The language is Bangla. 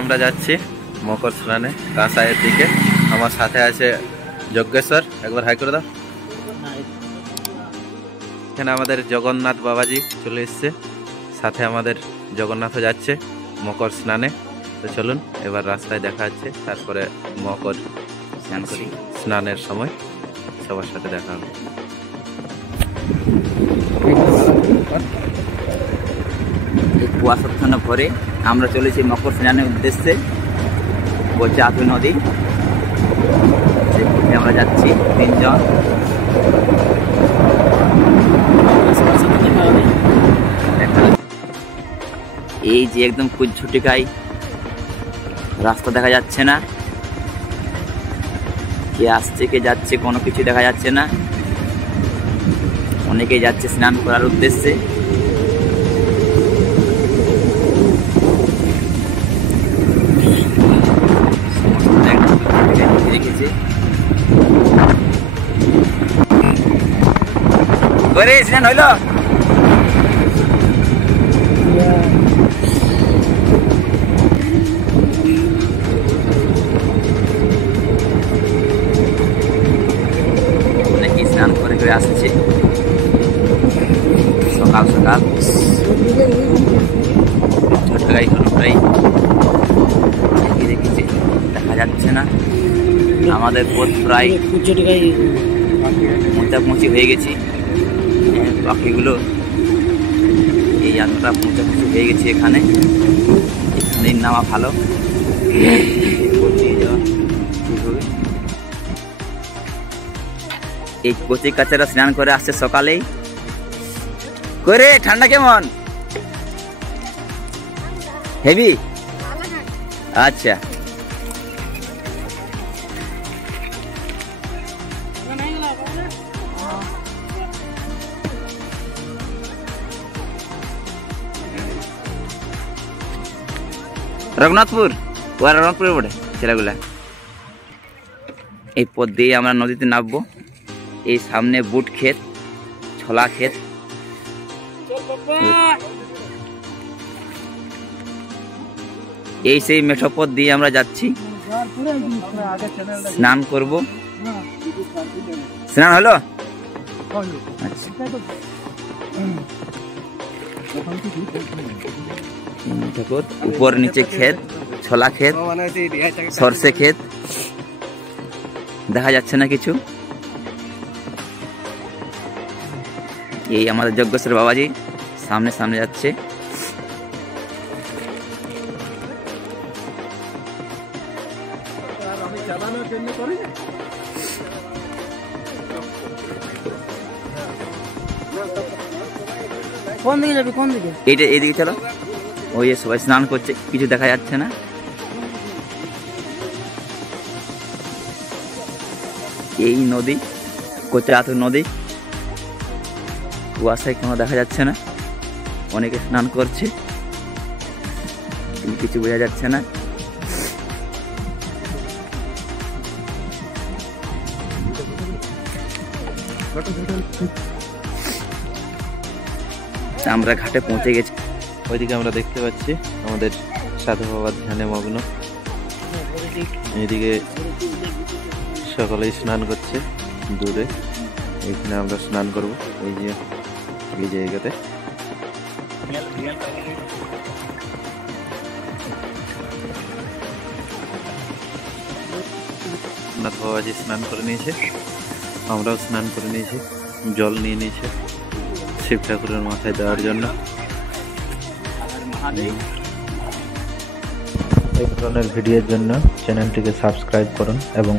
আমরা যাচ্ছি মকর স্নানে কাঁসাইয়ের দিকে। আমার সাথে আছে যজ্ঞেশ্বর, একবার হাই করে দাও। এখানে আমাদের জগন্নাথ বাবাজি চলে এসছে, সাথে আমাদের জগন্নাথও যাচ্ছে মকর স্নানে। তো চলুন এবার রাস্তায় দেখা যাচ্ছে, তারপরে মকর স্নানের সময় সবার সাথে দেখা হবে। কুয়াশাচ্ছন্ন পরে আমরা চলেছি মকর স্নানের উদ্দেশ্যে বোচাতু নদী। আমরা যাচ্ছি তিনজন। এই যে একদম কুজ্ঝটিকায় রাস্তা দেখা যাচ্ছে না, কে আসছে কে যাচ্ছে কোনো কিছু দেখা যাচ্ছে না। অনেকেই যাচ্ছে স্নান করার উদ্দেশ্যে। রেখেছে করে স্নান হইল। অনেকেই স্নান করে করে আসছে সকাল সকাল। ছোট গাড়ি কোনোটাই রেখেছে, দেখা যাচ্ছে না। আমাদের পথ প্রায় মোচামুচি হয়ে গেছি। পাখিগুলো এই যাত্রা মোচামুচি হয়ে গেছে। এখানেই নামা ভালো। এই কচি কাচারা স্নান করে আসছে সকালেই। করে ঠান্ডা কেমন? হেভি? আচ্ছা, রঘুনাথপুর ওরা রঘুনাথপুরে পড়ে ছেলেগুলা। এই পথ দিয়ে আমরা নদীতে নামবো। এই সামনে বুট ক্ষেত, ছোলা ক্ষেত। এই সেই মেঠো পথ দিয়ে আমরা যাচ্ছি, স্নান করব। স্নান হলো? উপর নিচে ক্ষেত, ছোলা ক্ষেত, সরষে ক্ষেত, দেখা যাচ্ছে না কিছু। এই আমাদের যজ্ঞেশ্বর বাবাজি সামনে সামনে যাচ্ছে। কোন দিকে যাবি? কোন দিকে? এইদিকে চলো। ওই সবাই স্নান করছে, কিছু দেখা যাচ্ছে না। এই নদী কোচাতু নদী, কুয়াশায় কোনো দেখা যাচ্ছে না। অনেকে স্নান করছে, কিছু বোঝা যাচ্ছে না। আমরা ঘাটে পৌঁছে গেছি। ওইদিকে আমরা দেখতে পাচ্ছি আমাদের সাধু বাবা ধ্যানে মগ্ন। এইদিকে সকলেই স্নান করছে দূরে। এইখানে আমরা স্নান করব এই যে এই জায়গাতে। নাথ বাবাজি স্নান করে নিয়েছে, আমরাও স্নান করে নিয়েছি। জল নিয়ে নিয়েছে শিব ঠাকুরের মাথায় দেওয়ার জন্য। এই ধরনের ভিডিওর জন্য চ্যানেলটিকে সাবস্ক্রাইব করুন এবং